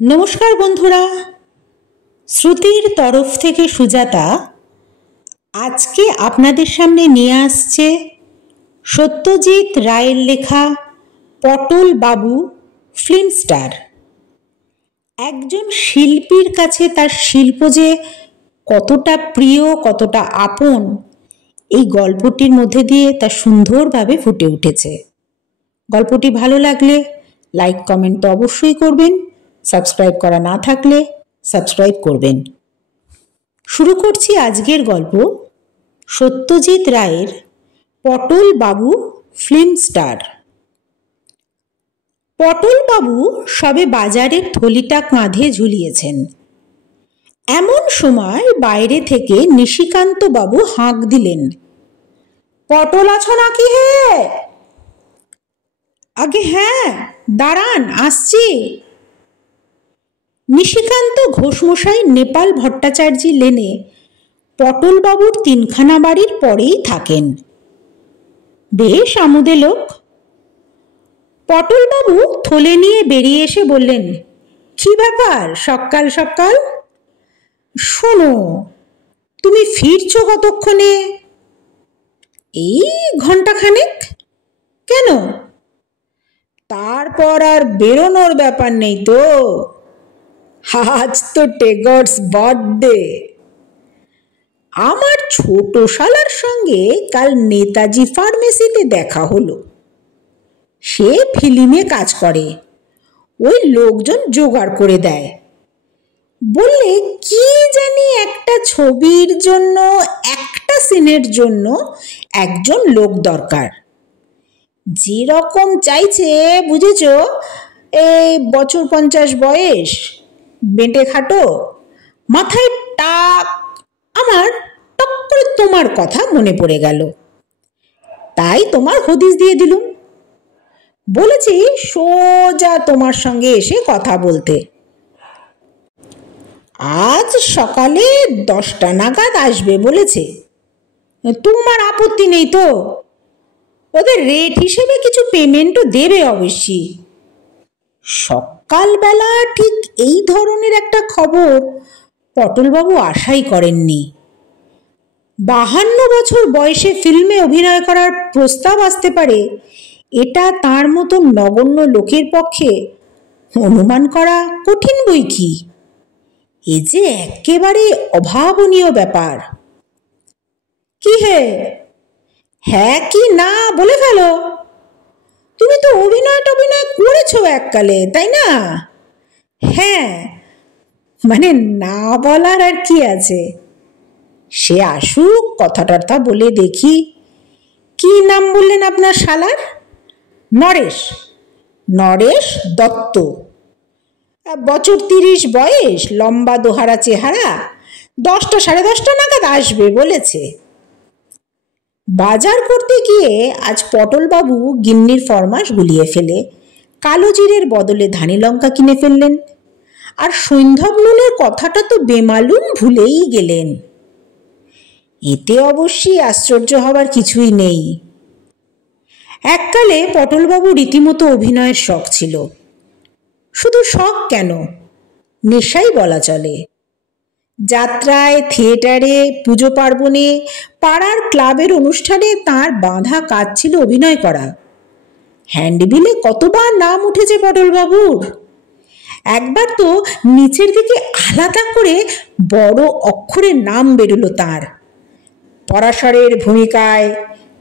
नमस्कार बंधुरा श्रुतिर तरफ थेके सुजाता आज के आपनादेर सामने निये आसछे सत्यजित रायेर लेखा पटल बाबू फिल्म स्टार। एकजन शिल्पीर काछे तार शिल्प जे कतटा प्रिय कतटा आपन এই গল্পটির মধ্যে দিয়ে তা সুন্দরভাবে ফুটে উঠেছে। গল্পটি ভালো লাগলে লাইক কমেন্ট তো অবশ্যই করবেন, সাবস্ক্রাইব করা না থাকলে সাবস্ক্রাইব করবেন। শুরু করছি আজকের গল্প সত্যজিৎ রায়ের পটল বাবু ফিল্ম স্টার। পটল বাবু সবে বাজারের থলিটা কাঁধে ঝুলিয়েছেন, এমন সময় বাইরে থেকে নিশিকান্ত বাবু হাঁক দিলেন, পটল আছো নাকি হে? আগে হ্যাঁ, দাঁড়ান আসছি। নিশিকান্ত ঘোষমশাই নেপাল ভট্টাচার্যি লেনে পটল বাবুর তিনখানা বাড়ির পরেই থাকেন। বেশ আমোদে লোক। পটল বাবু থলে নিয়ে বেরিয়ে এসে বললেন, কি ব্যাপার সকাল সকাল? শোনো, তুমি ফিরছো কতক্ষণে? এই ঘন্টাখানেক। কেন? তারপর আর বেরোনোর ব্যাপার নেই তো? আজ তো টেগর্স বার্থডে। আমার ছোট শালার সঙ্গে কাল নেতাজি ফার্মেসিতে দেখা হলো। সে ফিল্মে কাজ করে, ওই লোকজন জোগাড় করে দেয়। বললে কি জানি একটা ছবির জন্য একটা সিনের জন্য একজন লোক দরকার। যেরকম চাইছে বুঝেছ, এই বছর 50 বয়স, বেঁটে খাটো, মাথায় টাক। আমার টক করে তোমার কথা মনে পড়ে গেল, তাই তোমার হদিস দিয়ে দিলুম। বলেছি সোজা তোমার সঙ্গে এসে কথা বলতে। আজ সকালে 10টা নাগাদ আসবে বলেছে। তোমার আপত্তি নেই তো? ওদের রেট হিসেবে কিছু পেমেন্টও দেবে অবশ্যই। সকালবেলা ঠিক এই ধরনের একটা খবর পটলবাবু আশাই করেননি। 52 বছর বয়সে ফিল্মে অভিনয় করার প্রস্তাব আসতে পারে, এটা তার মতো নগণ্য লোকের পক্ষে অনুমান করা কঠিন বই কি। এ যে একেবারে অভাবনীয় ব্যাপার। কি হে, হ্যাঁ কি না বলে ফেলো। তুমি তো অভিনয় করেছো এককালে, তাই না? হ্যাঁ, মানে না বলার আর কি আছে। সে আসুক, কথা টর্থা বলে দেখি। কি নাম বললেন আপনার শালার? নরেশ। নরেশ দত্ত। বছর 30 বয়স, লম্বা দোহারা চেহারা, 10টা 10:30 নাগাদ আসবে বলেছে। বাজার করতে গিয়ে আজ পটলবাবু গিন্নির ফরমাস গুলিয়ে ফেলে কালো জিরের বদলে ধানি লঙ্কা কিনে ফেললেন, আর সৈন্ধব নুনের কথাটা তো বেমালুম ভুলেই গেলেন। এতে অবশ্যই আশ্চর্য হবার কিছুই নেই। এককালে পটলবাবু রীতিমতো অভিনয়ের শখ ছিল। শুধু শখ কেন, নেশাই বলা চলে। যাত্রায়, থিয়েটারে, পুজো পার্বণে, পাড়ার ক্লাবের অনুষ্ঠানে তার বাঁধা কাজ ছিল অভিনয় করা। হ্যান্ডবিলে কতবার নাম উঠেছে পটলবাবুর। একবার তো নিচের দিকে আলাদা করে বড় অক্ষরে নাম বেরোলো তার, পরাশরের ভূমিকায়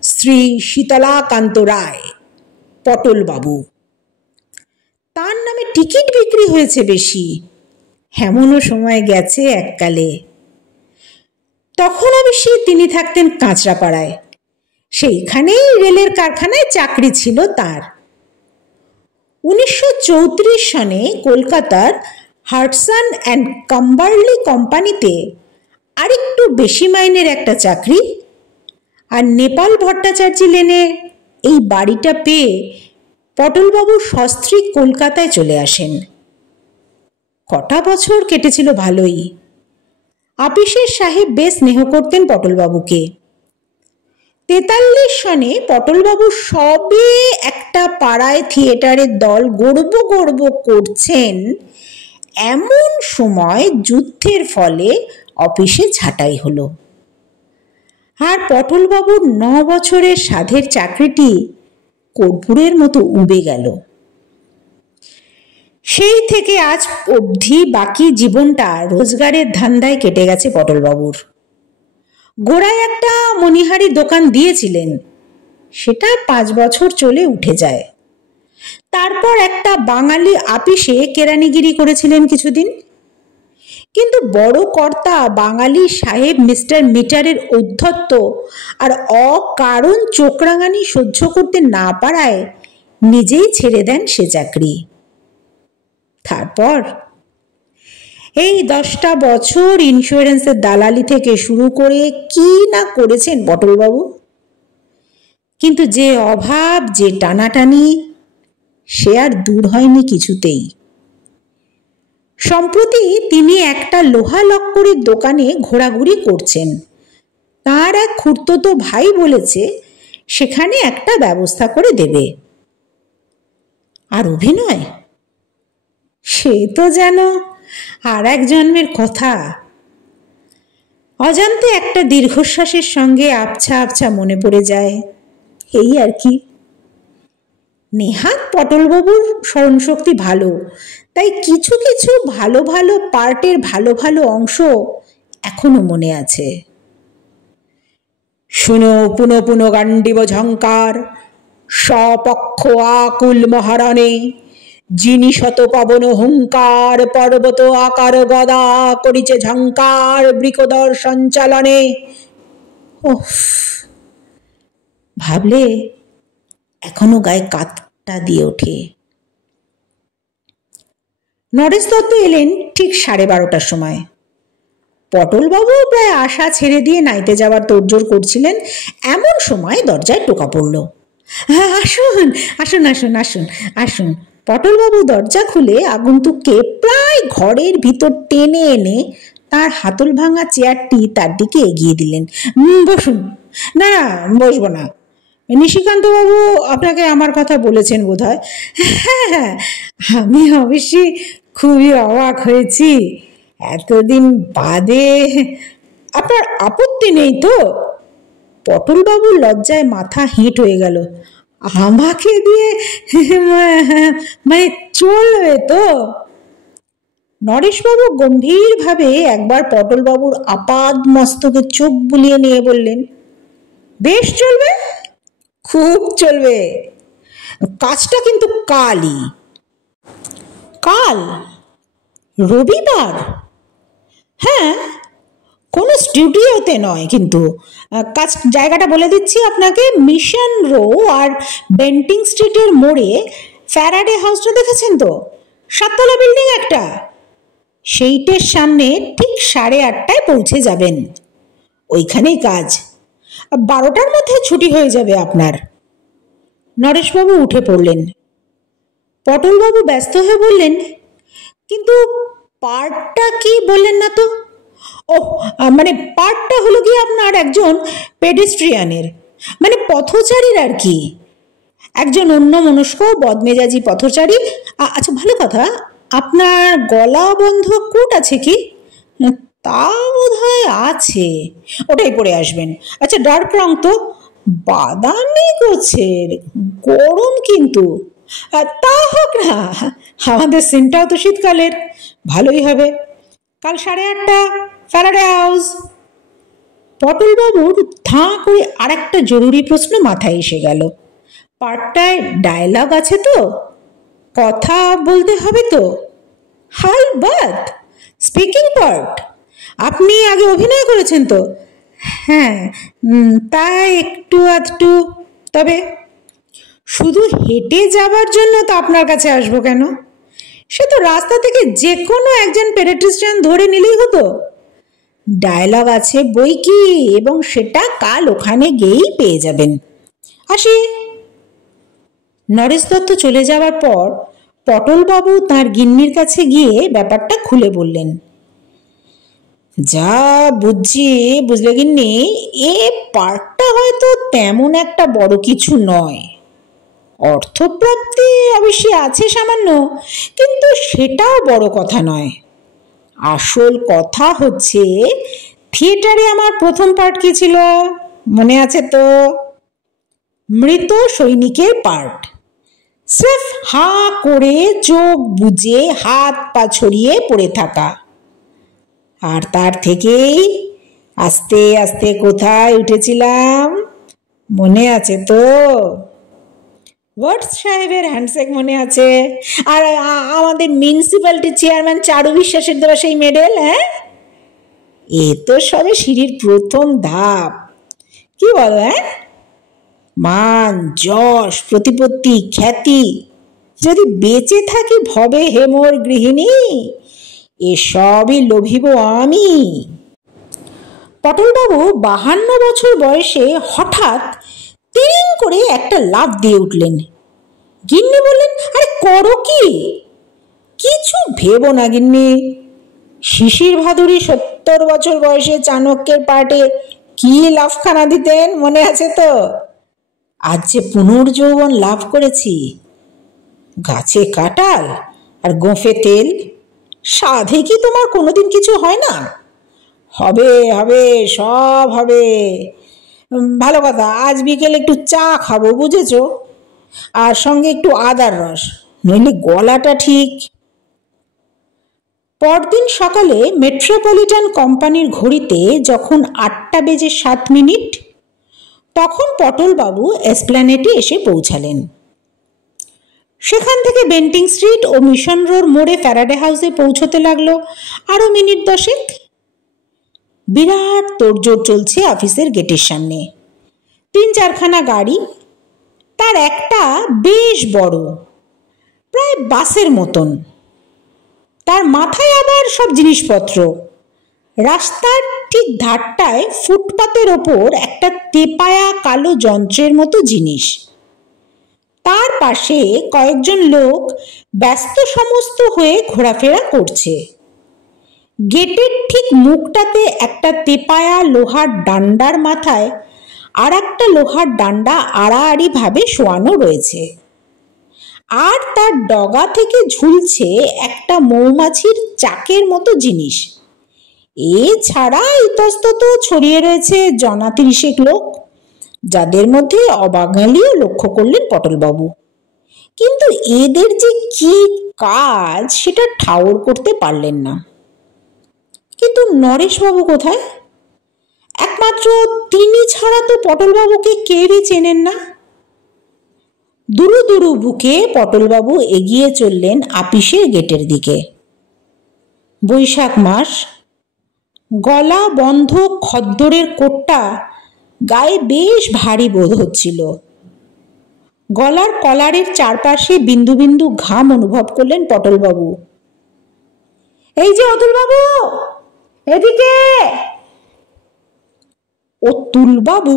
শ্রী শীতলাকান্ত রায়, পটলবাবু। তার নামে টিকিট বিক্রি হয়েছে বেশি। এমনও সময় গেছে এককালে। তখন অবশ্যই তিনি থাকতেন কাঁচরাপাড়ায়। সেইখানেই রেলের কারখানায় চাকরি ছিল তার। 1934 সনে কলকাতার হাডসন অ্যান্ড কাম্বারলি কোম্পানিতে আরেকটু বেশি মাইনের একটা চাকরি, আর নেপাল ভট্টাচার্যি লেনে এই বাড়িটা পেয়ে পটলবাবু সস্ত্রীক কলকাতায় চলে আসেন। কটা বছর কেটেছিল ভালোই। আপিসের সাহেব বেশ স্নেহ করতেন পটলবাবুকে। 43 সনে পটলবাবু সবে একটা পাড়ায় থিয়েটারের দল গড়ব করছেন, এমন সময় যুদ্ধের ফলে অফিসে ছাঁটাই হলো, আর পটলবাবুর 9 বছরের সাধের চাকরিটি কর্পূরের মতো উবে গেল। সেই থেকে আজ অবধি বাকি জীবনটা রোজগারের ধান্দায় কেটে গেছে পটলবাবুর। গোড়ায় একটা মণিহারির দোকান দিয়েছিলেন, সেটা 5 বছর চলে উঠে যায়। তারপর একটা বাঙালি আপিসে কেরানিগিরি করেছিলেন কিছুদিন, কিন্তু বড় কর্তা বাঙালি সাহেব মিস্টার মিটারের ঔদ্ধত্য আর অকারণ চোখরাঙানি সহ্য করতে না পারায় নিজেই ছেড়ে দেন সে চাকরি। তারপর এই 10টা বছর ইন্স্যুরেন্সের দালালি থেকে শুরু করে কি না করেছেন পটলবাবু, কিন্তু যে অভাব, যে টানাটানি, সে আর দূর হয়নি কিছুতেই। সম্প্রতি তিনি একটা লোহা লক্করের দোকানে ঘোরাঘুরি করছেন। তার এক খুড়তুতো ভাই বলেছে সেখানে একটা ব্যবস্থা করে দেবে। আর অভিনয়, সে তো যেন আর এক জন্মের কথা। অজান্তে একটা দীর্ঘশ্বাসের সঙ্গে আবছা আবছা মনে পড়ে যায়, এই আর কি। নেহাত পটলবাবুর স্মরণশক্তি ভালো, তাই কিছু কিছু ভালো ভালো পার্টের ভালো ভালো অংশ এখনো মনে আছে। শুনো পুনঃ পুনঃ গান্ডীব ঝঙ্কার, স্বপক্ষ আকুল মহারণে, যিনি শত পাবন হুঙ্কার, পর্বত আকার গদা করিছে ঝঙ্কার বৃকদর সঞ্চালনে। ওফ, ভাবলে এখনো গায়ে কাঁটা দিয়ে ওঠে। নরেশ দত্ত এলেন ঠিক 12:30টার সময়। পটলবাবু প্রায় আশা ছেড়ে দিয়ে নাইতে যাওয়ার তোড়জোড় করছিলেন, এমন সময় দরজায় টোকা পড়ল। আসুন আসুন আসুন আসুন আসুন। পটলবাবু দরজা খুলে আগন্তুককে প্রায় ঘরের ভিতর টেনে এনে তার হাতল ভাঙা চেয়ারটি তার দিকে এগিয়ে দিলেন। বসুন। না না, বসবো না। নিশিকান্তবাবু আপনাকে আমার কথা বলেছেন বোধ হয়। হ্যাঁ হ্যাঁ, আমি অবশ্যই খুবই অবাক হয়েছি, এতদিন বাদে। আপনার আপত্তি নেই তো? পটলবাবুর লজ্জায় মাথা হেঁট হয়ে গেল। আমাকে দিয়ে মানে চলবে তো? নরেশবাবু গম্ভীরভাবে একবার পটলবাবুর আপাদ মস্তকে চোখ বুলিয়ে নিয়ে বললেন, বেশ চলবে, খুব চলবে। কাজটা কিন্তু কালই। কাল? রবিবার? হ্যাঁ, কোনো স্টুডিওতে নয় কিন্তু। কাজ জায়গাটা বলে দিচ্ছি আপনাকে, মিশন রো আর বেন্টিং স্ট্রিটের মোড়ে ফ্যারাডে হাউসটা দেখেছেন তো, 7তলা বিল্ডিং একটা, সেইটার সামনে ঠিক 8:30টায় পৌঁছে যাবেন। ওইখানেই কাজ। 12টার মধ্যে ছুটি হয়ে যাবে আপনার। নরেশবাবু উঠে পড়লেন। পটলবাবু ব্যস্ত হয়ে বললেন, কিন্তু পার্টটা কি বললেন না তো? ও মানে পার্টটা হলো কি আপনার একজন পেডেস্ট্রিয়ানের, মানে পথচারীর আর কি, একজন অন্যমনস্ক বদমেজাজি পথচারী। আচ্ছা, ভালো কথা, আপনার গলা বন্ধ কোট আছে কি? তা বোধ হয় আছে, ওটাই পরে আসবেন। আচ্ছা, ডার্ক রং তো? বাদামি গোছের, গরম কিন্তু। তা হোক না, আমাদের সিনটাও তো শীতকালের, ভালোই হবে। কাল 8:30 ফ্যারাডে হাউস। পটলবাবুর ধাঁ করে আর একটা জরুরি প্রশ্ন মাথায় এসে গেল। পার্টটায় ডায়লগ আছে তো? কথা বলতে হবে তো? হালবাত স্পিকিং পার্ট। আপনি আগে অভিনয় করেছেন তো? হ্যাঁ, তাই একটু আধটু। তবে শুধু হেঁটে যাবার জন্য তো আপনার কাছে আসবো কেন? সে তো রাস্তা থেকে যে কোনো একজন পেডেস্ট্রিয়ান ধরে নিলেই হতো। ডায়লগ আছে বই কি, এবং সেটা কাল ওখানে গিয়েই পেয়ে যাবেন। আসি। নরেশ দত্ত চলে যাওয়ার পর পটলবাবু তাঁর গিন্নির কাছে গিয়ে ব্যাপারটা খুলে বললেন। যা বুঝছি, বুঝলে গিন্নি, এ পার্টটা হয়তো তেমন একটা বড় কিছু নয়। অর্থপ্রাপ্তি অবশ্যই আছে সামান্য, কিন্তু সেটাও বড় কথা নয়, আসল কথা হচ্ছে থিয়েটারে আমার প্রথম পার্ট কি ছিল মনে আছে তো? মৃত সৈনিকের পার্ট। সিফ হাঁ করে চোখ বুজে হাত পা ছড়িয়ে পড়ে থাকা, আর তার থেকেই আস্তে আস্তে কোথায় উঠেছিলাম মনে আছে তো? ওয়াটস সাহেবের হ্যান্ডশেক মনে আছে? আর আমাদের মিউনিসিপ্যালিটি চেয়ারম্যান চারু বিশ্বাসের দেওয়া সেই মেডেল। হ্যাঁ, এ তো সবে সিঁড়ির প্রথম ধাপ, কি বলো? হ্যাঁ, মান, যশ, প্রতিপত্তি, খ্যাতি, যদি বেঁচে থাকি ভবে হেমর গৃহিণী, এসবই লোভিব আমি। পটলবাবু 52 বছর বয়সে হঠাৎ তিরিং করে একটা লাফ দিয়ে উঠলেন। গিন্নি বললেন, আরে করো কি? কিছু ভেবো না গিন্নি, শিশির ভাদুরী 70 বছর বয়সে চাণক্যের পার্টে কি লাফখানা দিতেন মনে আছে তো? আজ যে পুনর্যৌবন লাভ করেছি, গাছে কাঁঠাল আর গোঁফে তেল, সাধে কি তোমার কোনোদিন কিছু হয় না? হবে হবে, সব হবে। ভালো কথা, আজ বিকেলে একটু চা খাবো, বুঝেছো? আর সঙ্গে একটু আদার রস, নইলে গলাটা ঠিক। পরদিন সকালে মেট্রোপলিটন কোম্পানির ঘড়িতে যখন 8:07, তখন পটলবাবু এসপ্ল্যানেডে এসে পৌঁছালেন। সেখান থেকে বেন্টিং স্ট্রিট ও মিশন রোড মোড়ে ফ্যারাডে হাউসে পৌঁছতে লাগলো আরো মিনিট 10। বিরাট তোড়জোড় চলছে অফিসের গেটের সামনে। 3-4খানা গাড়ি, তার একটা বেশ বড়, প্রায় বাসের মতন, তার মাথায় আবার সব জিনিসপত্র। রাস্তার ঠিক ধারটায় ফুটপাতের ওপর একটা তেপায়া কালো যন্ত্রের মতো জিনিস, তার পাশে কয়েকজন লোক ব্যস্ত সমস্ত হয়ে ঘোরাফেরা করছে। গেটের ঠিক মুখটাতে একটা তেপায়া লোহার ডান্ডার মাথায় আর একটা লোহার ডান্ডা আড়াআড়ি ভাবে শোয়ানো রয়েছে, আর তার ডগা থেকে ঝুলছে একটা মৌমাছির চাকের মতো জিনিস। এছাড়া ইতস্তত ছড়িয়ে রয়েছে জনা 30 লোক, যাদের মধ্যে অবাঙালিও লক্ষ্য করলেন পটলবাবু। কিন্তু এদের যে কি কাজ সেটা ঠাউর করতে পারলেন না। কিন্তু নরেশবাবু কোথায়? একমাত্র তিনি ছাড়া তো পটলবাবুকে কেউই চেনেন না। দুরু দুরু বুকে পটলবাবু এগিয়ে চললেন আপিসের গেটের দিকে। বৈশাখ মাস, গলা বন্ধ খদ্দরের কোটটা গায়ে বেশ ভারী বোধ হচ্ছিল। গলার কলারের চারপাশে বিন্দু বিন্দু ঘাম অনুভব করলেন পটলবাবু। এই যে অতুলবাবু, এদিকে। অতুলবাবু?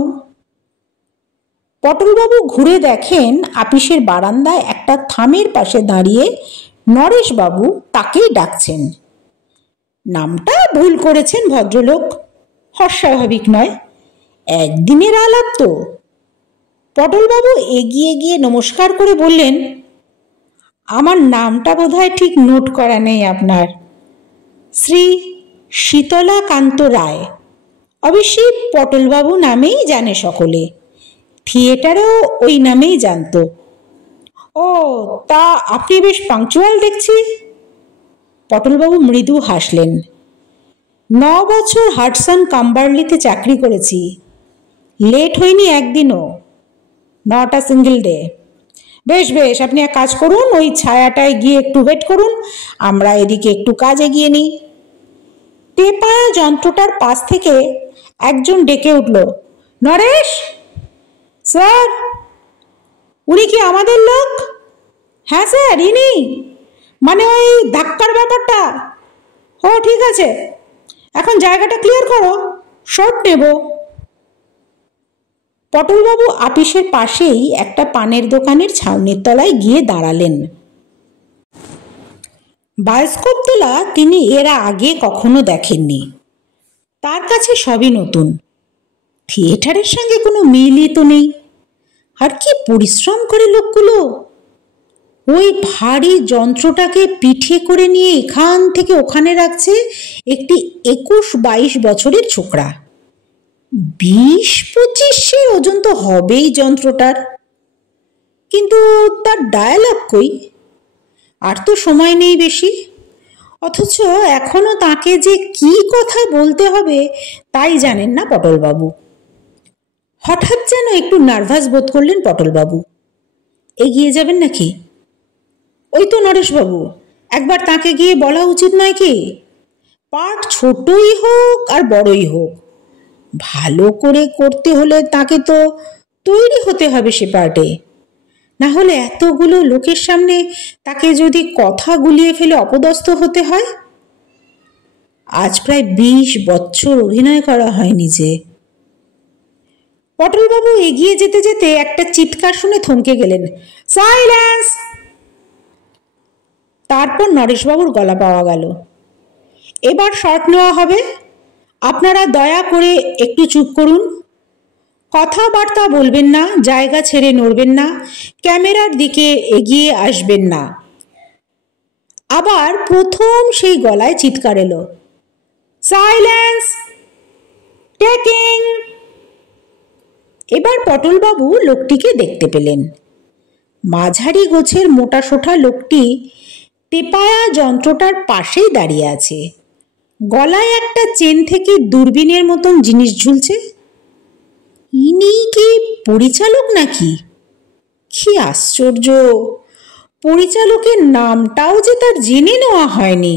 পটলবাবু ঘুরে দেখেন আপিসের বারান্দায় একটা থামের পাশে দাঁড়িয়ে নরেশবাবু তাকেই ডাকছেন। নামটা ভুল করেছেন ভদ্রলোক, অস্বাভাবিক নয়, একদিনের আলাপ তো। পটলবাবু এগিয়ে গিয়ে নমস্কার করে বললেন, আমার নামটা বোধহয় ঠিক নোট করা নেই আপনার। শ্রী শীতলাকান্ত রায়, অবশ্যই পটলবাবু নামেই জানে সকলে, থিয়েটারেও ওই নামেই জানত। ও, তা আপনি বেশ পাংচুয়াল দেখছি। পটলবাবু মৃদু হাসলেন। 9 বছর হাডসন কাম্বারলিতে চাকরি করেছি, লেট হয়নি একদিনও, নট আ সিঙ্গেল ডে। বেশ বেশ, আপনি এক কাজ করুন, ওই ছায়াটায় গিয়ে একটু ওয়েট করুন, আমরা এদিকে একটু কাজ এগিয়ে নিই। টেপায়া যন্ত্রটার পাশ থেকে একজন ডেকে উঠল, নরেশ স্যার। উনি কি আমাদের লোক? হ্যাঁ স্যার, ইনি, মানে ওই ধাক্কার ব্যাপারটা। ও ঠিক আছে, এখন জায়গাটা ক্লিয়ার করো, শর্ট নেব। পটলবাবু আপিসের পাশেই একটা পানের দোকানের ছাউনির তলায় গিয়ে দাঁড়ালেন। বায়োস্কোপ তোলা তিনি এর আগে কখনো দেখেননি, তার কাছে সবই নতুন। থিয়েটারের সঙ্গে কোনো মিলই তো নেই। আর কি পরিশ্রম করে লোকগুলো! ওই ভারী যন্ত্রটাকে পিঠে করে নিয়ে এখান থেকে ওখানে রাখছে একটি 21-22 বছরের ছোকরা। 20-25 ওজন তো হবেই যন্ত্রটার, কিন্তু তার ডায়ালগ কই? আর তো সময় নেই বেশি, অথচ এখনো তাকে যে কি কথা বলতে হবে তাই জানেন না পটলবাবু। হঠাৎ যেন একটু নার্ভাস বোধ করলেন পটলবাবু। এগিয়ে যাবেন নাকি? ওই তো নরেশবাবু, একবার তাকে গিয়ে বলা উচিত নয় কি? পার্ট ছোটই হোক আর বড়ই হোক, ভালো করে করতে হলে তাকে তো তৈরি হতে হবে সে পার্টে। না হলে এতগুলো লোকের সামনে তাকে যদি কথা গুলিয়ে ফেলে অপদস্থ হতে হয়। আজ প্রায় 20 বছর অভিনয় করা হয়নি যে। পটলবাবু এগিয়ে যেতে যেতে একটা চিৎকার শুনে থমকে গেলেন, সাইলেন্স! তারপর নরেশবাবুর গলা পাওয়া গেল, এবার শট নেওয়া হবে, আপনারা দয়া করে একটু চুপ করুন, কথাবার্তা বলবেন না, জায়গা ছেড়ে নড়বেন না, ক্যামেরার দিকে এগিয়ে আসবেন না। আবার প্রথম সেই গলায় চিৎকার এলো, সাইলেন্স, টেকিং। এবার পটলবাবু লোকটিকে দেখতে পেলেন। মাঝারি গোছের মোটাসোটা লোকটি টেপায়া যন্ত্রটার পাশেই দাঁড়িয়ে আছে। গলায় একটা চেন থেকে দূরবীনের মতন জিনিস ঝুলছে। ইনি কি পরিচালক নাকি? কি আশ্চর্য, পরিচালকের নামটাও যে তার জেনে নেওয়া হয়নি।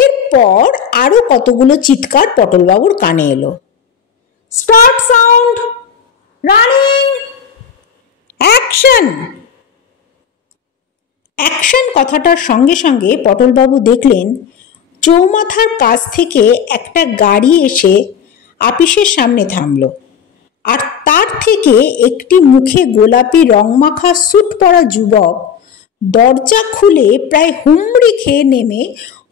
এরপর আরো কতগুলো চিৎকার পটলবাবুর কানে এলো, start sound, running, action. Action কথাটার সঙ্গে সঙ্গে পটলবাবু দেখলেন চৌমাথার কাছ থেকে একটা গাড়ি এসে আপিসের সামনে থামল, আর তার থেকে একটি মুখে গোলাপি রংমাখা স্যুট পরা যুবক দরজা খুলে প্রায় হুমড়ি খেয়ে নেমে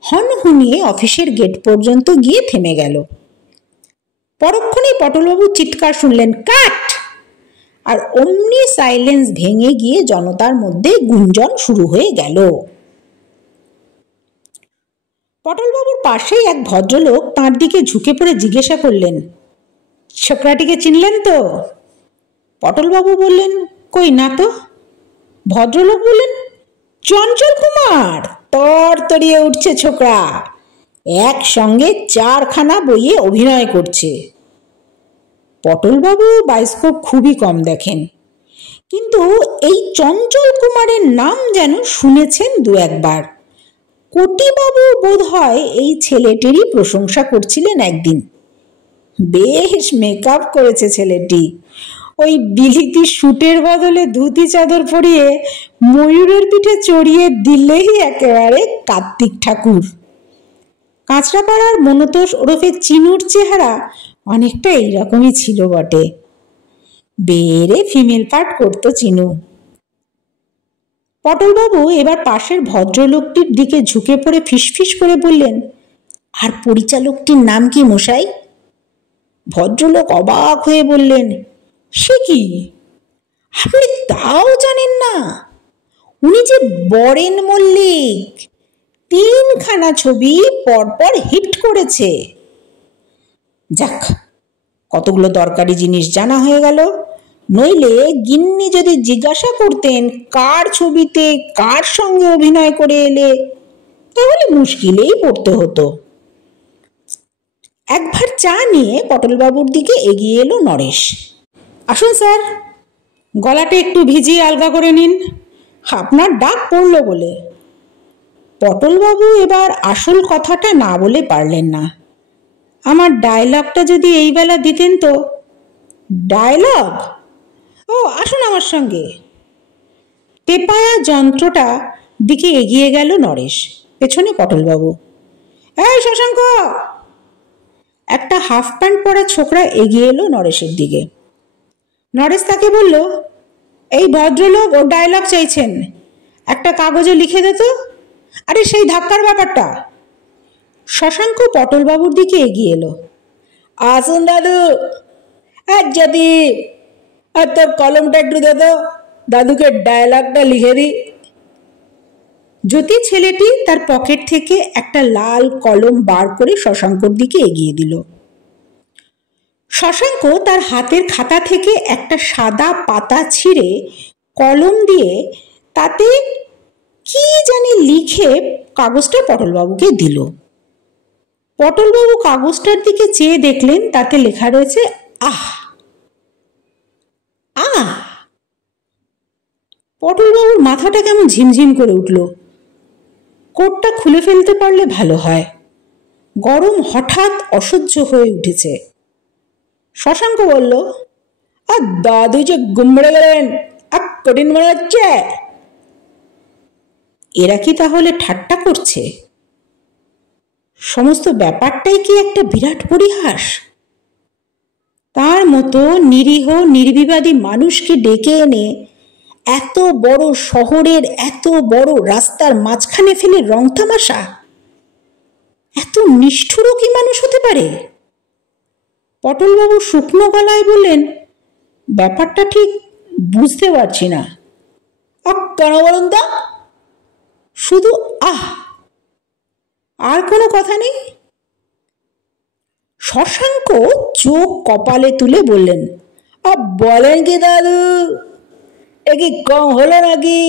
হনহুনিয়ে অফিসের গেট পর্যন্ত গিয়ে থেমে গেল। পরক্ষণেই পটলবাবু চিৎকার শুনলেন, কাট! আর অমনি সাইলেন্স ভেঙে গিয়ে জনতার মধ্যে গুঞ্জন শুরু হয়ে গেল। পটলবাবুর পাশেই এক ভদ্রলোক তাঁর দিকে ঝুঁকে পড়ে জিজ্ঞাসা করলেন, ছোকরাটিকে চিনলেন তো? পটলবাবু বললেন, কই না তো। ভদ্রলোক বললেন, চঞ্চল কুমার, তরতরিয়ে উঠছে ছোকরা, একসঙ্গে 4খানা বইয়ে অভিনয় করছে। পটলবাবু বায়োস্কোপ খুবই কম দেখেন, কিন্তু এই চঞ্চল কুমারের নাম যেন শুনেছেন 2-1 বার। কোটিবাবু বোধ হয় এই ছেলেটিরই প্রশংসা করছিলেন একদিন। বেশ মেকআপ করেছে ছেলেটি, ওই বিলিতি শুটের বদলে ধুতি চাদর পরিয়ে ময়ূরের পিঠে চড়িয়ে দিলেই একেবারে কার্তিক ঠাকুর। কাঁচরাপাড়ার মনতোষ ওরফে চিনুর চেহারা অনেকটা এইরকমই ছিল বটে। বেড়ে ফিমেল পার্ট করতো চিনু। পটলবাবু এবার পাশের ভদ্রলোকটির দিকে ঝুঁকে পড়ে ফিসফিস করে বললেন, আর পরিচালকটির নাম কি মশাই? ভদ্রলোক অবাক হয়ে বললেন, সে কি, আপনি তাও জানেন না? উনি যে বরেন মল্লিক, 3খানা ছবি পরপর হিট করেছে। যাক, কতগুলো দরকারি জিনিস জানা হয়ে গেল। নইলে গিন্নি যদি জিজ্ঞাসা করতেন কার ছবিতে কার সঙ্গে অভিনয় করে এলে, তাহলে মুশকিলেই পড়তে হতো। একবার চা নিয়ে পটলবাবুর দিকে এগিয়ে এলো নরেশ। আসুন স্যার, গলাটা একটু ভিজিয়ে আলগা করে নিন, আপনার ডাক পড়ল বলে। পটলবাবু এবার আসল কথাটা না বলে পারলেন না। আমার ডায়লগটা যদি এই বেলা দিতেন তো। ডায়লগ? ও, আসুন আমার সঙ্গে। টেপায়া যন্ত্রটা দিকে এগিয়ে গেল নরেশ, পেছনে পটলবাবু। এই শশাঙ্ক! একটা হাফ প্যান্ট পরা ছোকরা এগিয়ে এলো নরেশের দিকে। নরেশ তাকে বলল, এই ভদ্রলোক ও ডায়লগ চাইছেন, একটা কাগজে লিখে দে তো। আরে সেই ধাক্কার ব্যাপারটা। শশাঙ্ক পটলবাবুর দিকে এগিয়ে এলো। আসুন দাদু, যদি আর তোর কলমটা একটু দে তো, দাদুকে ডায়লগটা লিখে দিই। জ্যোতি ছেলেটি তার পকেট থেকে একটা লাল কলম বার করে শশাঙ্কর দিকে এগিয়ে দিল। শশাঙ্ক তার হাতের খাতা থেকে একটা সাদা পাতা ছিঁড়ে কলম দিয়ে তাতে কি জানি লিখে কাগজটা পটলবাবুকে দিল। পটলবাবু কাগজটার দিকে চেয়ে দেখলেন তাতে লেখা রয়েছে আহ। আহ! পটলবাবুর মাথাটা কেমন ঝিমঝিম করে উঠল। কোটটা খুলে ফেলতে পারলে ভালো হয়, গরম হঠাৎ অসহ্য হয়ে উঠেছে। শশাঙ্ক বলল, আর দাদু যে গুমড়ে গেলেন, আর কঠিন মনে হচ্ছে। এরা কি তাহলে ঠাট্টা করছে? সমস্ত ব্যাপারটাই কি একটা বিরাট পরিহাস? তার মতো নিরীহ নির্বিবাদী মানুষকে ডেকে এনে এত বড় শহরের এত বড় রাস্তার মাঝখানে ফেলে রং তামাশা? এত নিষ্ঠুরও কি মানুষ হতে পারে? পটলবাবু শুকনো গলায় বললেন, ব্যাপারটা ঠিক বুঝতে পারছি না। কেন বলুন তো? শুধু আহ, আর কোনো কথা নেই? শশাঙ্ক চোখ কপালে তুলে বললেন, বলেন কি দাদু, এ কি কম হলো নাকি?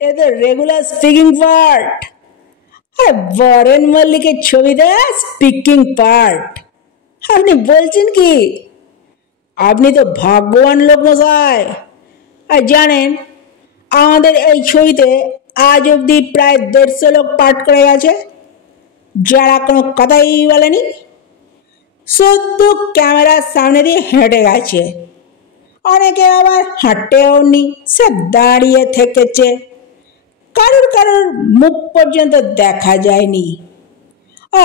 এ তো রেগুলার স্পিকিং পার্ট। আর বরেন মল্লিকের ছবিতে স্পিকিং পার্ট। আপনি বলছেন কি? আপনি তো ভাগ্যবান লোক মশাই। আর জানেন, আমাদের এই ছবিতে আজ অবধি প্রায় 150 লোক পাঠ করে গেছে, যারা কোনো কথাই বলেনি, শুধু ক্যামেরার সামনে দিয়ে হেঁটে গেছে। অনেকে আবার হাঁটেও নি, সে দাঁড়িয়ে থেকেছে। কারোর কারোর মুখ পর্যন্ত দেখা যায়নি।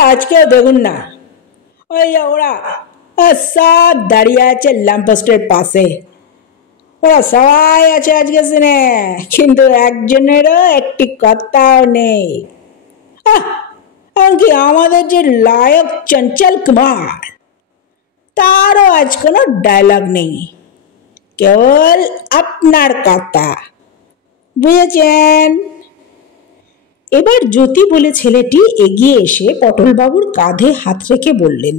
আজকেও দেখুন না, ওই ওরা সব দাঁড়িয়ে আছে ল্যাম্পপোস্টের পাশে। ওরা সবাই আছে আজকে সিনে, কিন্তু একজনেরও একটি কথাও নেই। এমনকি আমাদের যে লায়ক চঞ্চল কুমার, তারও আজ কোনো ডায়লগ নেই, কেবল আপনার কথা। বুঝেছেন? এবার জ্যোতি বলে ছেলেটি এগিয়ে এসে পটলবাবুর কাঁধে হাত রেখে বললেন,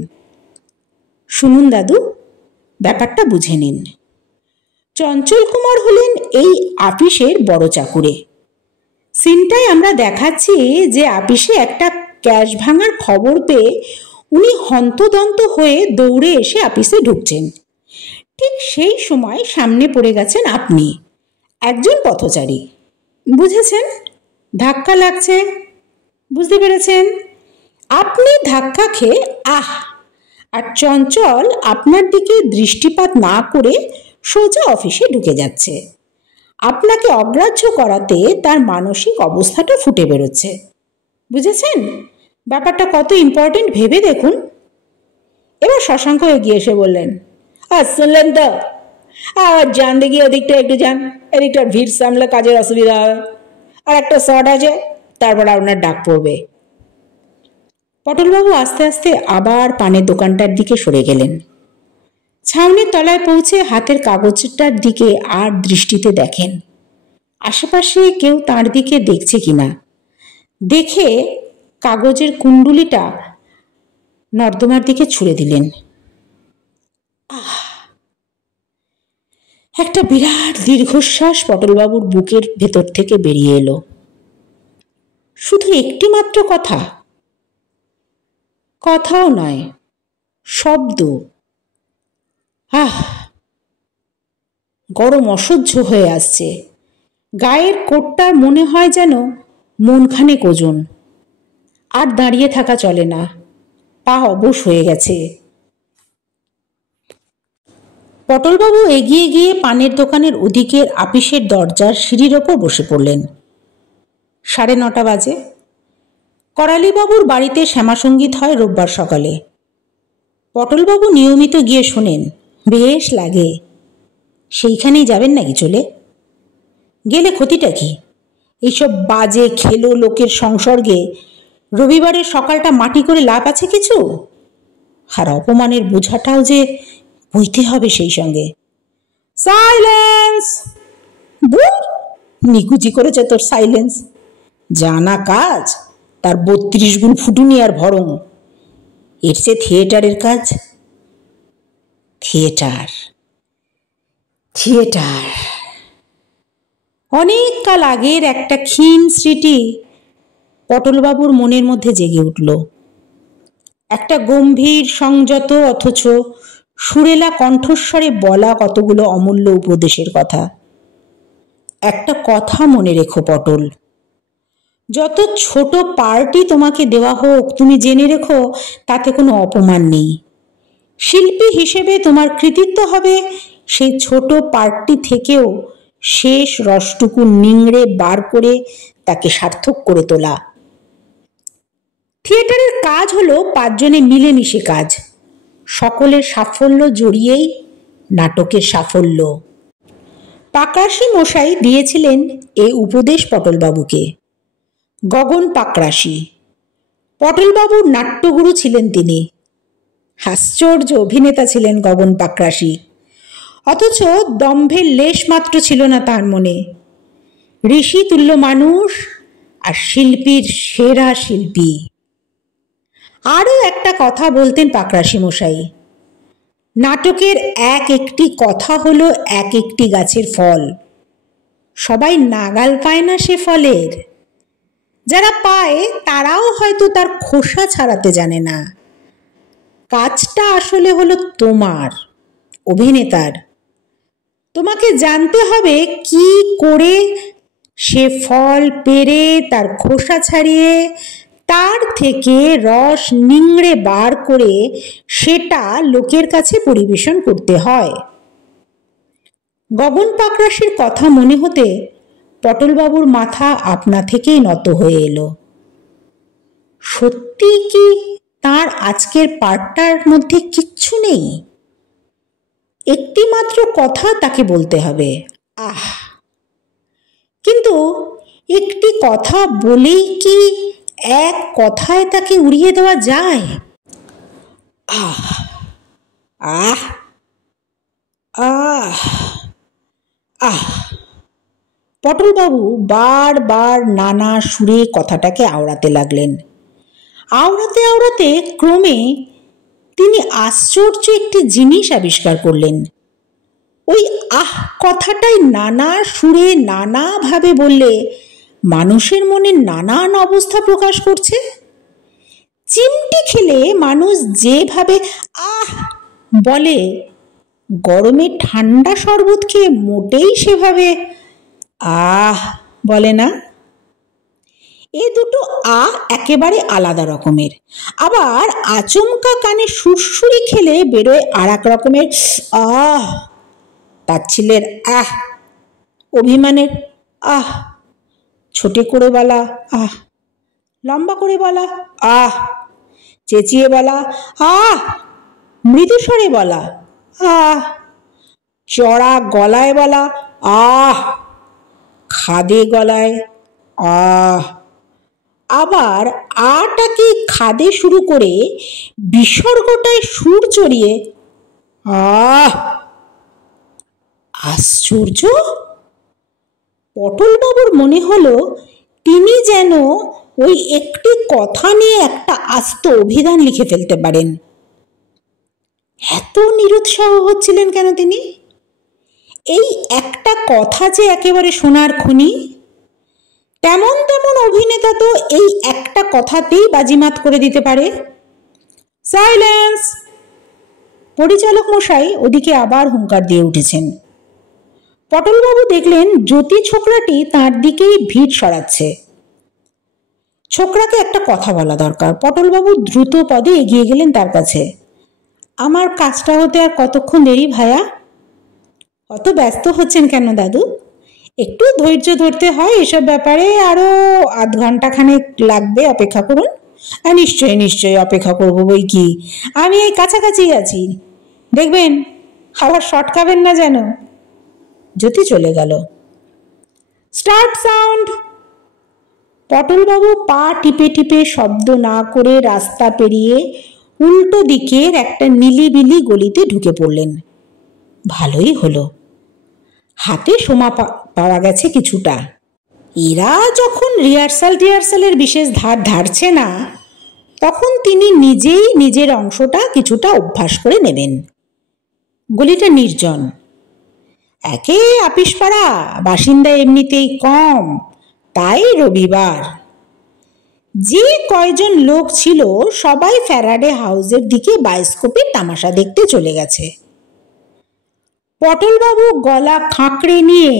শুনুন দাদু, ব্যাপারটা বুঝে নিন। চঞ্চল কুমার হলেন এই আপিসের বড় চাকুরে। সিনটায় আমরা দেখাচ্ছি যে আপিসে একটা ক্যাশ ভাঙার খবর পেয়ে উনি হন্তদন্ত হয়ে দৌড়ে এসে আপিসে ঢুকছেন। ঠিক সেই সময় সামনে পড়ে গেছেন আপনি, একজন পথচারী। বুঝেছেন? ধাক্কা লাগছে, বুঝতে পেরেছেন? আপনি ধাক্কা খেয়ে আহ, আর চঞ্চল আপনার দিকে দৃষ্টিপাত না করে সোজা অফিসে ঢুকে যাচ্ছে। আপনাকে অগ্রাহ্য করাতে তার মানসিক অবস্থাটা ফুটে বেরোচ্ছে। বুঝেছেন? ব্যাপারটা কত ইম্পর্টেন্ট ভেবে দেখুন। এবার শশাঙ্ক এগিয়ে এসে বললেন, শুনলেন তো, আবার যান দেখি ওদিকটা একটু যান, এদিকটা ভিড় সামলে কাজের অসুবিধা হবে। আর একটা শর্ট আছে, তারপর আপনার ডাক পড়বে। পটলবাবু আস্তে আস্তে আবার পানের দোকানটার দিকে সরে গেলেন। ছাউনির তলায় পৌঁছে হাতের কাগজটার দিকে আর দৃষ্টিতে দেখেন আশেপাশে কেউ তার দিকে দেখছে কিনা। দেখে কাগজের কুণ্ডুলিটা নর্দমার দিকে ছুঁড়ে দিলেন। একটা বিরাট দীর্ঘশ্বাস পটলবাবুর বুকের ভেতর থেকে বেরিয়ে এলো। শুধু একটি মাত্র কথা, কথাও নয়, শব্দ। গরম অসহ্য হয়ে আসছে। গায়ের কোটটার মনে হয় যেন মনখানেক ওজন। আর দাঁড়িয়ে থাকা চলে না, পা অবশ হয়ে গেছে। পটলবাবু এগিয়ে গিয়ে পানের দোকানের ওদিকের আপিসের দরজার সিঁড়ির ওপর বসে পড়লেন। 9:30 বাজে। করালিবাবুর বাড়িতে শ্যামাসঙ্গীত হয় রোববার সকালে। পটলবাবু নিয়মিত গিয়ে শোনেন, বেশ লাগে। সেইখানেই যাবেন নাকি চলে? গেলে ক্ষতিটা কি? এইসব বাজে খেলো লোকের সংসর্গে রবিবারের সকালটা মাটি করে লাভ আছে কিছু? আর অপমানের বোঝাটাও যে বইতে হবে সেই সঙ্গে। সাইলেন্স! ধুর, নিকুচি করেছে তোর সাইলেন্স। জানা কাজ তার 32 গুণ ফুটুনি আর ভরং। এর সে থিয়েটারের কাজ। থিয়েটার থিয়েটার অনেক কাল আগের একটা ক্ষীণ স্মৃতি পটলবাবুর মনের মধ্যে জেগে উঠল। একটা গম্ভীর সংযত অথচ সুরেলা কণ্ঠস্বরে বলা কতগুলো অমূল্য উপদেশের কথা। একটা কথা মনে রেখো পটল, যত ছোট পার্টি তোমাকে দেওয়া হোক তুমি জেনে রেখো তাতে কোনো অপমান নেই। শিল্পী হিসেবে তোমার কৃতিত্ব হবে সেই ছোট পার্টটি থেকেও শেষ রসটুকু নিংড়ে বার করে তাকে সার্থক করে তোলা। থিয়েটারের কাজ হলো 5 জনে মিলেমিশে কাজ। সকলের সাফল্য জড়িয়েই নাটকের সাফল্য। পাকরাশি মশাই দিয়েছিলেন এ উপদেশ পটলবাবুকে। গগন পাকরাশি পটলবাবুর নাট্যগুরু ছিলেন তিনি। আশ্চর্য অভিনেতা ছিলেন গগন পাকরাশি, অথচ দম্ভের লেশ মাত্র ছিল না তার মনে। ঋষি তুল্য মানুষ আর শিল্পীর সেরা শিল্পী। আরও একটা কথা বলতেন পাকরাশি মশাই, নাটকের এক একটি কথা হলো এক একটি গাছের ফল। সবাই নাগাল পায় না সে ফলের। যারা পায় তারাও হয়তো তার খোসা ছাড়াতে জানে না। কাজটা আসলে হলো তোমার, অভিনেতার। তোমাকে জানতে হবে কি করে সে ফল পেড়ে তার খোসা ছাড়িয়ে তার থেকে রস নিংড়ে বার করে সেটা লোকের কাছে পরিবেশন করতে হয়। গগন পাকরাশির কথা মনে হতে পটলবাবুর মাথা আপনা থেকেই নত হয়ে এলো। সত্যি কি তার আজকের পার্টটার মধ্যে কিচ্ছু নেই? একটি মাত্র কথা তাকে বলতে হবে, আহ! কিন্তু একটি কথা বলেই কি এক কথায় তাকে উড়িয়ে দেওয়া যায়? আহ আহ আহ আহ পটলবাবু বারবার নানা সুরে কথাটাকে আওড়াতে লাগলেন। আওড়াতে আওড়াতে ক্রমে তিনি আশ্চর্য একটি জিনিস আবিষ্কার করলেন। ওই আহ কথাটাই নানা সুরে নানাভাবে বললে মানুষের মনে নানান অবস্থা প্রকাশ করছে। চিমটি খেলে মানুষ যেভাবে আহ বলে, গরমে ঠান্ডা শরবত খেয়ে মোটেই সেভাবে আহ বলে না। এ দুটো আহ একেবারে আলাদা রকমের। আবার আচমকা কানে সুরসুরি খেলে বেরোয় আর এক রকমের আহ। তাচ্ছিলের আহ, অভিমানের আহ, ছোটে করে বলা আহ, লম্বা করে বলা আহ, চেঁচিয়ে বলা আহ, মৃদুস্বরে বলা আহ, চড়া গলায় বলা আহ, খাদে গলায় আহ, আবার আটাকে খাদে শুরু করে বিসর্গটায় সুর চড়িয়ে আহ। আশ্চর্য! পটলবাবুর মনে হলো তিনি যেন ওই একটি কথা নিয়ে একটা আস্ত অভিধান লিখে ফেলতে পারেন। এত নিরুৎসাহ হচ্ছিলেন কেন তিনি? এই একটা কথা যে একেবারে সোনার খনি। তেমন তেমন অভিনেতা তো এই একটা কথাতেই বাজিমাত করে দিতে পারে। সাইলেন্স! পরিচালক মশাই ওদিকে আবার হুঙ্কার দিয়ে উঠেছেন। পটলবাবু দেখলেন জ্যোতি ছোকরাটি তার দিকেই ভিড় সরাচ্ছে। ছোকরাকে একটা কথা বলা দরকার। পটলবাবু দ্রুত পদে এগিয়ে গেলেন তার কাছে। আমার কাজটা হতে আর কতক্ষণ দেরি ভায়া? অত ব্যস্ত হচ্ছেন কেন দাদু? একটু ধৈর্য ধরতে হয় এসব ব্যাপারে। আরো আধ ঘন্টা খানেক লাগবে, অপেক্ষা করুন। নিশ্চয়ই নিশ্চয়ই অপেক্ষা করবো বই কি, আমি এই কাছাকাছি আছি। দেখবেন আবার শর্ট খাবেন না যেন। জ্যোতি চলে গেল। Start sound! পটলবাবু পা টিপে টিপে শব্দ না করে রাস্তা পেরিয়ে উল্টো দিকের একটা নিলিবিলি গলিতে ঢুকে পড়লেন। ভালোই হলো, হাতে পাওয়া গেছে কিছুটা। এরা যখন রিহার্সালের বিশেষ ধার ধারছে না, তখন তিনি নিজেই নিজের অংশটা কিছুটা অভ্যাস করে নেবেন। গলিটা নির্জন, একে আপিসপাড়া, বাসিন্দা এমনিতেই কম, তাই রবিবার। যে কয়জন লোক ছিল সবাই ফ্যারাডে হাউসের দিকে বায়োস্কোপে তামাশা দেখতে চলে গেছে। পটলবাবু গলা খাঁকড়ে নিয়ে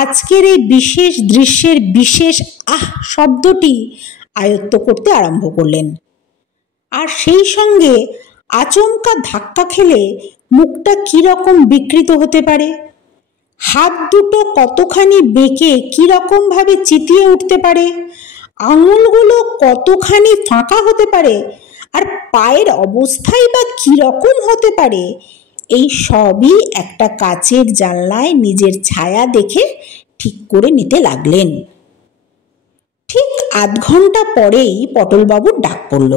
আজকের এই বিশেষ দৃশ্যের বিশেষ শব্দটি আয়ত্ত করতে আরম্ভ করলেন। আর সেই সঙ্গে আচমকা ধাক্কা খেলে মুখটা কিরকম বিকৃত হতে পারে, হাত দুটো কতখানি বেঁকে কিরকম ভাবে চিতিয়ে উঠতে পারে, আঙুলগুলো কতখানি ফাঁকা হতে পারে, আর পায়ের অবস্থাই বা কিরকম হতে পারে, এই সবই একটা কাচের জানলায় নিজের ছায়া দেখে ঠিক করে নিতে লাগলেন। ঠিক আধ ঘন্টা পরেই পটলবাবুর ডাক পড়ল।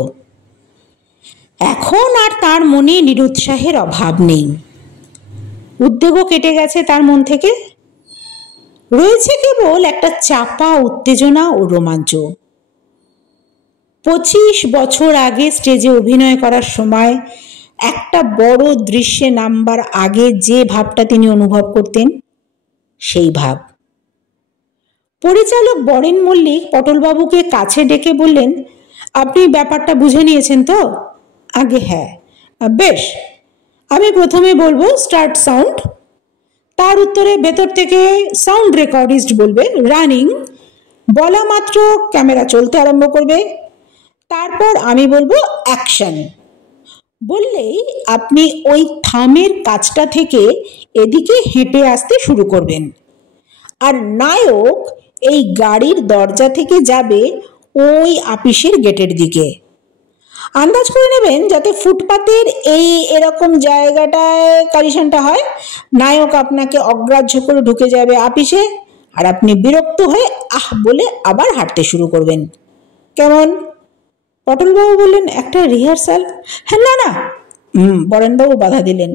এখন আর তার মনে নিরুৎসাহের অভাব নেই, উদ্বেগও কেটে গেছে তার মন থেকে। রয়েছে কেবল একটা চাপা উত্তেজনা ও রোমাঞ্চ। 25 বছর আগে স্টেজে অভিনয় করার সময় একটা বড় দৃশ্যে নামবার আগে যে ভাবটা তিনি অনুভব করতেন, সেই ভাব। পরিচালক বরেন মল্লিক পটলবাবুকে কাছে ডেকে বললেন, আপনি ব্যাপারটা বুঝে নিয়েছেন তো? আগে হ্যাঁ। বেশ, আমি প্রথমে বলবো স্টার্ট সাউন্ড। তার উত্তরে ভেতর থেকে সাউন্ড রেকর্ডিস্ট বলবে রানিং। বলা মাত্র ক্যামেরা চলতে আরম্ভ করবে। তারপর আমি বলবো অ্যাকশন। বললেই আপনি ওই থামের কাজটা থেকে এদিকে হেঁটে আসতে শুরু করবেন। আর নায়ক এই গাড়ির দরজা থেকে যাবে ওই আপিসের গেটের দিকে। আন্দাজ করে নেবেন যাতে ফুটপাতের এরকম জায়গাটায় কারিশনটা হয়। নায়ক আপনাকে অগ্রাহ্য করে ঢুকে যাবে আপিসে, আর আপনি বিরক্ত হয়ে বলে আবার হাঁটতে শুরু করবেন। কেমন? পটলবাবু বললেন, একটা রিহার্সাল। হ্যাঁ, না না, বরেনবাবু বাধা দিলেন।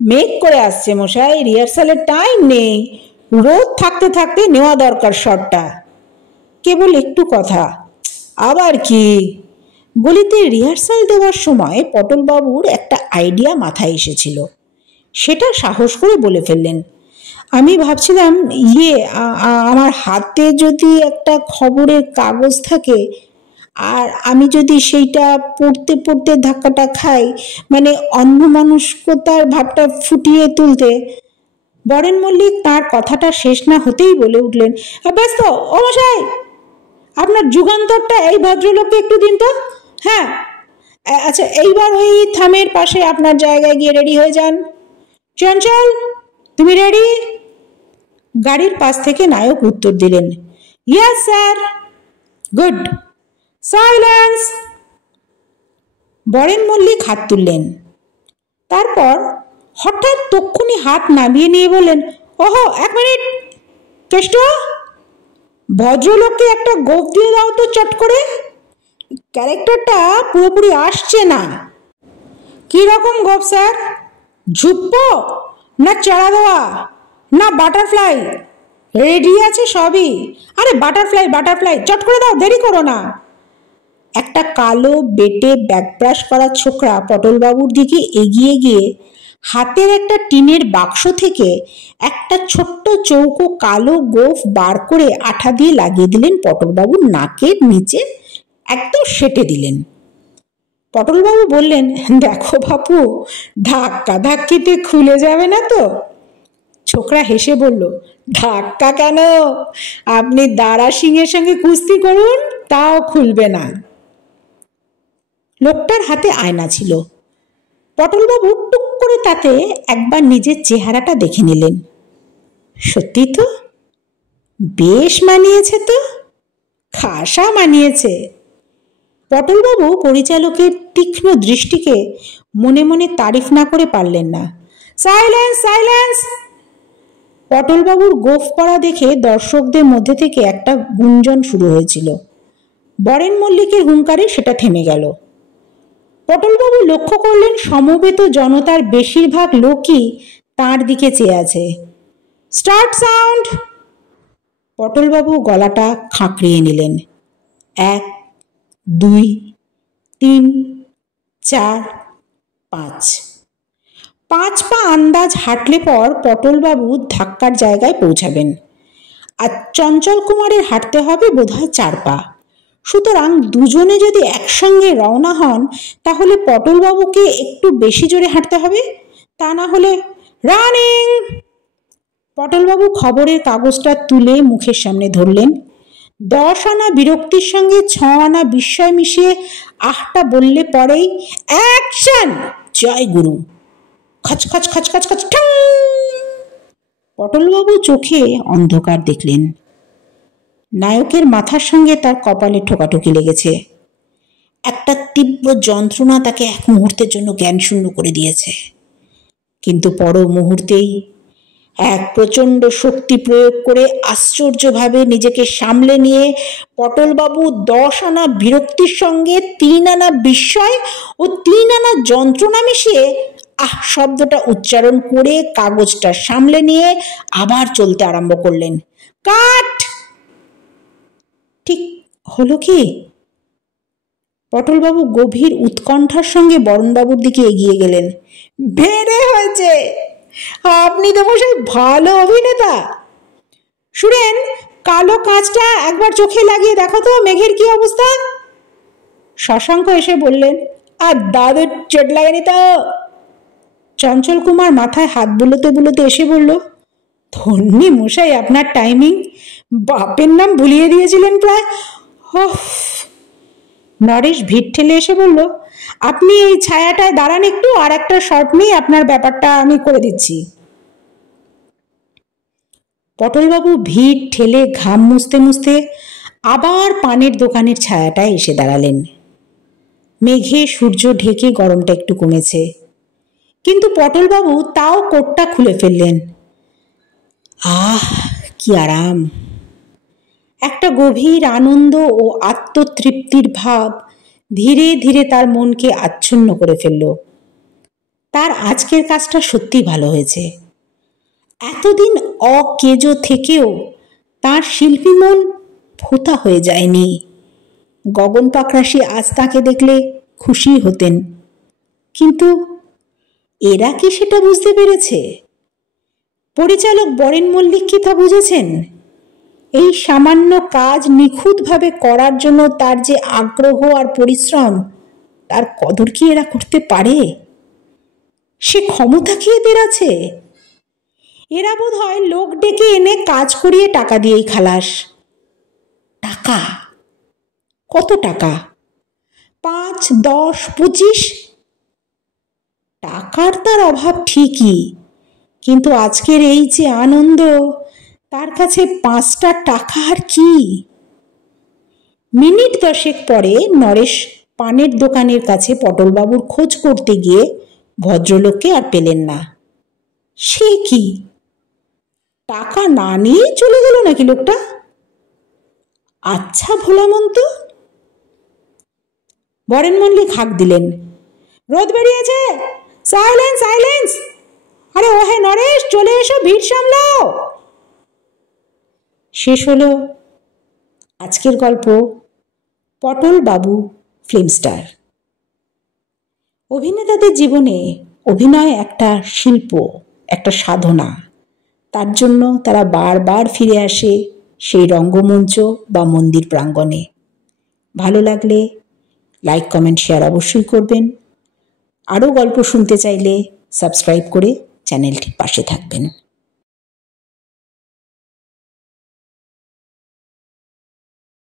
মেঘ করে আসছে মশাই, রিহার্সালের টাইম নেই। রোদ থাকতে থাকতে নেওয়া দরকার শটটা। কেবল একটু কথা। আবার কি? গলিতে রিহার্সাল দেওয়ার সময় পটলবাবুর একটা আইডিয়া মাথায় এসেছিল, সেটা সাহস করে বলে ফেললেন। আমি ভাবছিলাম আমার হাতে যদি একটা খবরের কাগজ থাকে, আর আমি যদি সেইটা পড়তে পড়তে ধাক্কাটা খাই, মানে অন্যমনস্কতার ভাবটা ফুটিয়ে তুলতে। বরেন মল্লিক তার কথাটা শেষ না হতেই বলে উঠলেন, ব্যাস তো ও মশাই, আপনার যুগান্তরটা এই ভদ্রলোককে একটু দিন তো। হ্যাঁ, আচ্ছা, এইবার ওই থামের পাশে আপনার জায়গায় গিয়ে রেডি হয়ে যান। চঞ্চল, তুমি রেডি? গাড়ির পাশ থেকে নায়ক উত্তর দিলেন, yes sir. Good. Silence. Boren Mallick হাত তুললেন। তারপর হঠাৎ তক্ষুনি হাত নামিয়ে নিয়ে বললেন, ওহো, 1 মিনিট। কেষ্ট, ভদ্রলোককে একটা গোপ দিয়ে দাও তো চট করে। ক্যারেক্টারটা পুরোপুরি আসছে না। কি রকম গোপ স্যার? ঝুপ্পো না চড়া দেওয়া না বাটারফ্লাই? রেডি আছে সবই। আরে বাটারফ্লাই চট করে দাও, দেরি করো না। একটা কালো বেটে ব্যাকব্রাশ করা ছোকরা পটলবাবুর দিকে এগিয়ে গিয়ে হাতের একটা টিনের বাক্স থেকে একটা ছোট্ট চৌকো কালো গোঁফ বার করে আঠা দিয়ে লাগিয়ে দিলেন পটলবাবুর নাকের নিচে, একদম সেটে দিলেন। পটলবাবু বললেন, দেখো বাপু, ধাক্কা ধাক্কিতে খুলে যাবে না তো? ছোকরা হেসে বলল, ধাক্কা কেন, আপনি দারা সিংহের সঙ্গে কুস্তি করুন, তাও খুলবে না। লোকটার হাতে আয়না ছিল। পটলবাবু টুক করে তাতে একবার নিজের চেহারাটা দেখে নিলেন। সত্যি তো, বেশ মানিয়েছে তো, খাসা মানিয়েছে। পটলবাবু পরিচালকের তীক্ষ্ণ দৃষ্টিকে মনে মনে তারিফ না করে পারলেন না। Silence, silence. পটলবাবুর গোঁফ পরা দেখে দর্শকদের মধ্যে থেকে একটা গুঞ্জন শুরু হয়েছিল। বরেন মল্লিকের হুঙ্কারে সেটা থেমে গেল। পটলবাবু লক্ষ্য করলেন সমবেত জনতার বেশিরভাগ লোকই তাঁর দিকে চেয়ে আছে। Start sound. পটলবাবু গলাটা খাঁকড়িয়ে নিলেন। 1, 2, 3, 4, 5। 5 পা আন্দাজ হাঁটলে পর পটলবাবু ধাক্কার জায়গায় পৌঁছাবেন। আর চঞ্চল কুমারের হাঁটতে হবে বোধহয় 4 পা। সুতরাং দুজনে যদি একসঙ্গে রওনা হন তাহলে পটলবাবুকে একটু বেশি জোরে হাঁটতে হবে, তা না হলে রানিং। পটলবাবু খবরের কাগজটা তুলে মুখের সামনে ধরলেন। 10 আনা বিরক্তির সঙ্গে 6 আনা বিস্ময় মিশিয়ে আহটা বললে পরেই অ্যাকশন! জয় গুরু! খচ খচ খচ খচ খচ ঠং! পটলবাবু চোখে অন্ধকার দেখলেন। নায়কের মাথার সঙ্গে তার কপালে ঠোকাঠুকি লেগেছে। একটা তীব্র যন্ত্রণা তাকে এক মুহূর্তের জন্য জ্ঞানশূন্য করে দিয়েছে। কিন্তু পর মুহূর্তেই এক প্রচণ্ড শক্তি প্রয়োগ করে আশ্চর্যভাবে নিজেকে সামলে নিয়ে পটলবাবু 10 আনা বিরক্তির সঙ্গে 3 আনা বিস্ময় ও 3 আনা যন্ত্রণা মিশিয়ে আহ শব্দটা উচ্চারণ করে কাগজটা সামলে নিয়ে আবার চলতে আরম্ভ করলেন। কাট! ঠিক হলো কি? পটলবাবু গভীর উৎকণ্ঠার সঙ্গে বরণবাবুর দিকে এগিয়ে গেলেন। বেড়ে হয়েছে, আপনি তো মশাই ভালো অভিনেতা। সুরেন, কালো কাঁচটা একবার চোখে লাগিয়ে দেখো তো মেঘের কি অবস্থা। শশাঙ্ক এসে বললেন, আর দাদুর চোট লাগেনি তো? চঞ্চল কুমার মাথায় হাত বুলোতে বুলোতে এসে বলল, ধন্যি মশাই আপনার টাইমিং, বাপের নাম ভুলিয়ে দিয়েছিলেন প্রায়। নরেশ ভিড় ঠেলে এসে বলল, আপনি এই ছায়াটায় দাঁড়ান একটু, আর একটা শর্ট নিয়ে আপনার ব্যাপারটা আমি করে দিচ্ছি। পটলবাবু ভিড় ঠেলে ঘাম মুছতে মুছতে আবার পানের দোকানের ছায়াটায় এসে দাঁড়ালেন। মেঘে সূর্য ঢেকে গরমটা একটু কমেছে, কিন্তু পটলবাবু তাও কোটটা খুলে ফেললেন। আহ, কি আরাম! একটা গভীর আনন্দ ও আত্মতৃপ্তির ভাব ধীরে ধীরে তার মনকে আচ্ছন্ন করে ফেলল। তার আজকের কাজটা সত্যি ভালো হয়েছে। এতদিন অকেজো থেকেও তার শিল্পী মন ভোতা হয়ে যায়নি। গগন পাকরাশি আজ তাকে দেখলে খুশি হতেন, কিন্তু এরা কি সেটা বুঝতে পেরেছে? পরিচালক বরেন মল্লিক কি তা বুঝেছেন? এই সামান্য কাজ নিখুঁতভাবে করার জন্য তার যে আগ্রহ আর পরিশ্রম, তার কদর কি এরা করতে পারে? সে ক্ষমতা কি এদের আছে? এরা বোধ হয় লোক ডেকে এনে কাজ করিয়ে টাকা দিয়েই খালাস। টাকা? কত টাকা? 5, 10, 25? টাকার তার অভাব ঠিকই, কিন্তু আজকের এই যে আনন্দ, তার কাছে 5টা টাকা আর কি? মিনিট 10 পরে নরেশ পানের দোকানের কাছে পটলবাবুর খোঁজ করতে গিয়ে ভদ্রলোককে আর পেলেন না। সে কি, টাকা না নিয়ে চলে গেল নাকি লোকটা? আচ্ছা ভোলামন্ত। বরেন মল্লিক হাঁক দিলেন, রোদ বেরিয়েছে, সাইলেন্স সাইলেন্স! আরে ওহে নরেশ, চলে এসো, ভিড় সামলাও। শেষ হলো আজকের গল্প পটলবাবু ফিল্ম স্টার। অভিনেতাদের জীবনে অভিনয় একটা শিল্প, একটা সাধনা। তার জন্য তারা বারবার ফিরে আসে সেই রঙ্গমঞ্চ বা মন্দির প্রাঙ্গণে। ভালো লাগলে লাইক, কমেন্ট, শেয়ার অবশ্যই করবেন। আরও গল্প শুনতে চাইলে সাবস্ক্রাইব করে চ্যানেলটির পাশে থাকবেন।